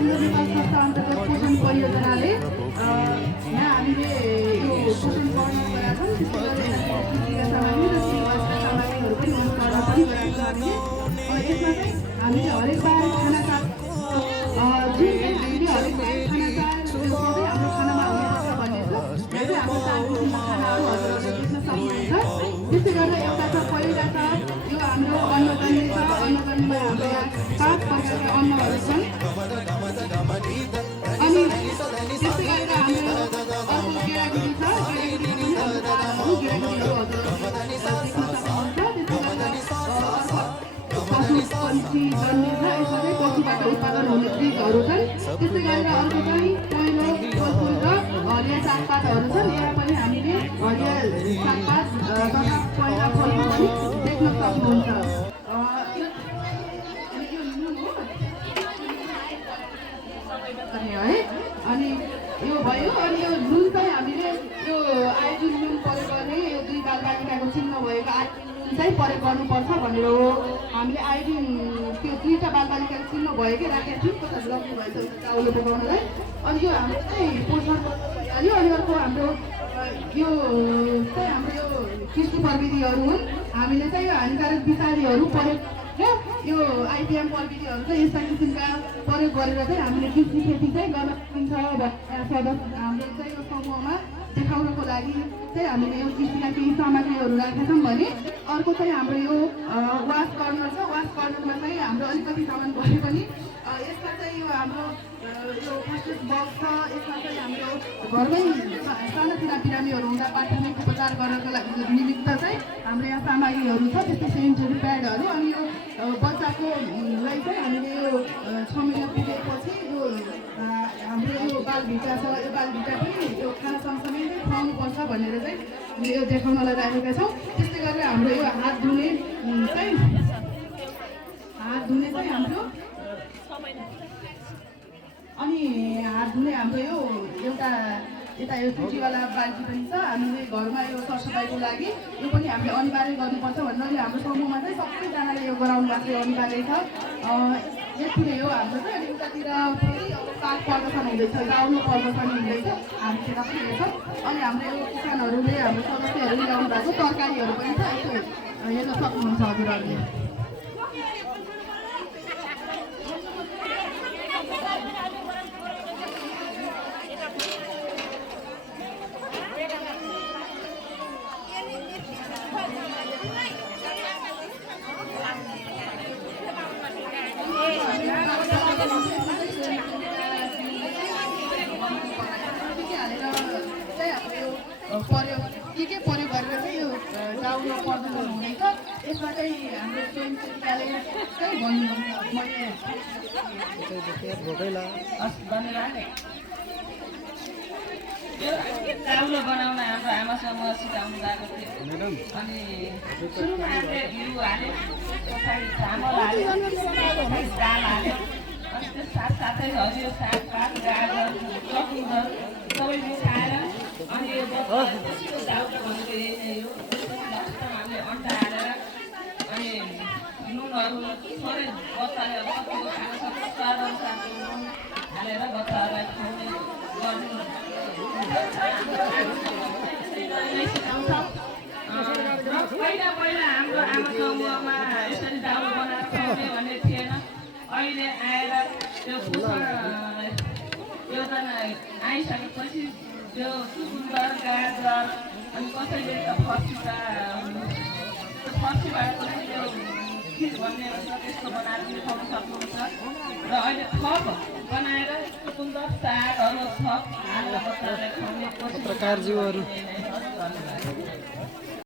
सुन्दर नेपाल संस्था अन्तर्गत पोषण परियोजनाले यहाँ हामीले यो पोषण गर्न गराएको छौँ। त्यसै सामग्री र सिंहका सामग्रीहरू पनि अनुकरण पनि गराएको छ हामीले। यसमा चाहिँ हामीले हरेक बार खाना जुन चाहिँ हामीले हरेक बार खाना चाहेर हाम्रो खानामा आउनुपर्छ भन्ने छ। यो चाहिँ हाम्रो 4 किसिमका खानाहरू हजुरहरूले देख्न सक्नुहुन्छ। त्यसै गरेर एउटा छ पहिला छ यो हाम्रो अन्नगन्ने छ। अन्नगन्नेमा हाम्रो यहाँ 5 प्रकारका अन्नहरू छन्। अनि त्यसै गरेर हाम्रो अर्को गेडागुडी छ। गेडागुडी हाम्रो दालहरू गेडागुडीहरू हजुरहरूले देख्न सक्नुहुन्छ। त्यसै गरेर पशु जन्ने छ। यसमा चाहिँ पशुबाट उत्पादन हुने चिजहरू छन्। त्यसै गरेर अर्को चाहिँ पहिलो फलफुल र हरिया सागपातहरू छन्। यहाँ पनि हामीले हरिया सागपात तथा पहिला फलफुल पनि देख्न सक्नुहुन्छ। है अनि यो भयो। अनि यो नुन चाहिँ हामीले यो आयोडिन नुन प्रयोग गर्ने यो 2 बालबालिकाको चिन्ह भएको आयोडिन नुन चाहिँ प्रयोग गर्नुपर्छ भनेर हो हामीले आयोडिन त्यो 2टा बालबालिकाको चिन्ह भएकै राखेको छौँ। कसरी लग्नु भएछ चाउलो पकाउनलाई। अनि यो हाम्रो चाहिँ पोषण भइहाल्यो। अनि अर्को हाम्रो यो चाहिँ हाम्रो यो कृषि प्रविधिहरू हुन्। हामीले चाहिँ यो हानिकारक विषादीहरू प्रयोग यो आइपिएम प्रविधिहरू चाहिँ यस्ता किसिमका प्रयोग गरेर चाहिँ हामीले कृषि खेती चाहिँ गर्न सकिन्छ। सदस्य हामीले चाहिँ यो समूहमा देखाउनको लागि चाहिँ हामीले यो कृषिका केही सामग्रीहरू राखेका छौँ भने अर्को चाहिँ हाम्रो यो वास कर्नर छ। वास कर्नरमा चाहिँ हाम्रो अलिकति सामान भए पनि यसमा चाहिँ यो हाम्रो यो फर्स्ट बक्स छ। यसमा चाहिँ हाम्रो घरमै सानातिना बिरामीहरू हुँदा प्राथमिक उपचार गर्नको लागि निमित्त चाहिँ हाम्रो यहाँ सामग्रीहरू छ। त्यस्तै सेनिटरी प्याडहरू। अनि यो बच्चाको लागि चाहिँ हामीले यो 6 महिना पुगेपछि यो हाम्रो यो बालभिटा छ। यो बालभिटा पनि यो खाना सँगसँगै खुवाउनुपर्छ भनेर चाहिँ यो देखाउनलाई राखेका छौँ। त्यस्तै गरेर हाम्रो यो हात धुने चाहिँ हाम्रो अनि हात धुने हाम्रो यो एउटा यता यो टुटीवाला बाल्टी पनि छ। हामीले घरमा यो सरसफाइको लागि यो पनि हामीले अनिवार्य गर्नुपर्छ भनेर अहिले हाम्रो समूहमा चाहिँ सबैजनाले यो गराउनु भएको चाहिँ अनिवार्य छ। यति नै हो हाम्रो चाहिँ। अनि उतातिर फेरि अब पाक प्रदर्शन हुँदैछ, गाउनु प्रदर्शन हुँदैछ हामीतिर पनि हेर्छौँ। अनि हाम्रो यो किसानहरूले हाम्रो सदस्यहरूले ल्याउनु भएको तरकारीहरू पनि छ। यसो हेर्न सक्नुहुन्छ हजुरहरूले। के प्रयोग गरेर चाहिँ यो गाउँमा प्रदर्शन हुँदैछ। यसमा चाहिँ हाम्रो स्वयंसेविकाले चाहिँ भन्नुहुन्छ। मैले चाउलो बनाउन हाम्रो आमासँग सिकाउनु गएको थियो। अनि सुरुमा हामीले घिउ हाल्यो, पछाडि चामल हाल्यो, दाल हाल्यो। अनि त्यस साथसाथै हरियो सागपात गाजर चकुन्दर सबै मिसाएर अनि यो चाउलो भनेको यही नै हो। लास्टमा हामीले अन्डा हालेर अनि नुनहरू थोरै बच्चाले कतिको खान सक्छ स्वाद अनुसारको नुन हालेर बच्चाहरूलाई खुवाउने गर्नु सिकाउँछ। पहिला हाम्रो आमा समूहमा यसरी चाउलो बनाएर खुवाउने भन्ने थिएन। अहिले आएर त्यो पोषण योजना आइसकेपछि त्यो चुकुन्दर गाजर अनि कसैले त फर्सीबाट पनि त्यो खिर भन्ने त्यस्तो बनाएर पनि खुवाउन सक्नुहुन्छ। र अहिले थप बनाएर चुकुन्दर सागहरू थप हालेर बच्चाहरूलाई खुवाउने कोसिस